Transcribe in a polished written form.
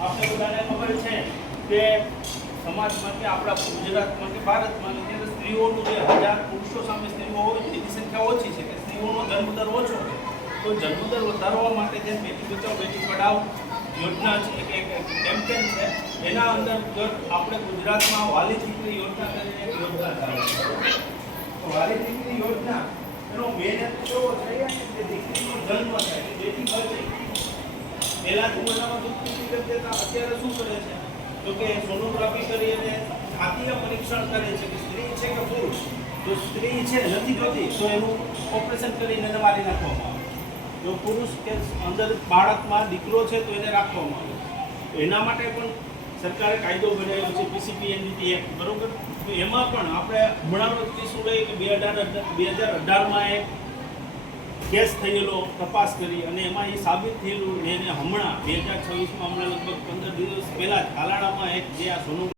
આપણે બધાને ખબર છે કે સમાજમાં કે આપણા ગુજરાતમાં કે ભારતમાં કે સ્ત્રીઓનું જે 1000 પુરુષો સામે સ્ત્રીઓ હોય એની સંખ્યા ઓછી છે કે સ્ત્રીઓનો જન્મદર ઓછો છે. તો જન્મદર વધારવા માટે જે બેટી બચાવો બેટી પઢાઓ યોજના છે કે કેમ્પેન છે એના અંતર્ગત આપણે ગુજરાતમાં વાલી દીકરી યોજના કરીને એક યોજના ચાલે છે. તો વાલી દીકરી યોજના એનો મેન હેતુ કેવો છે કે દીકરીનો જન્મ થાય બેટી બચે. પહેલા જમાનામાં દૂધ પીતી કરતા અત્યારે શું કરે છે તો કે સોનોગ્રાફી કરી અને આંખીય પરીક્ષણ કરે છે કે સ્ત્રી છે કે પુરુષ. જો સ્ત્રી છે નથી જોતી તો એનું ઓપરેશન કરીને એને મારી નાખવામાં આવે. જો પુરુષ કે અંદર બાળકમાં દીકરો છે તો એને રાખવામાં આવે. તો એના માટે પણ સરકારે કાયદો બનાવ્યો છે PCPNDT એક્ટ, બરોબર. તો એમાં પણ આપણે હમણાંનો કિસ્સો લઈએ કે 2018માં એક કેસ થયેલો તપાસ કરી અને એમાં એ સાબિત થયેલું એને હમણાં 2026માં હમણાં લગભગ 15 દિવસ પહેલાં જ તાલાળામાં એક જે આ સોનું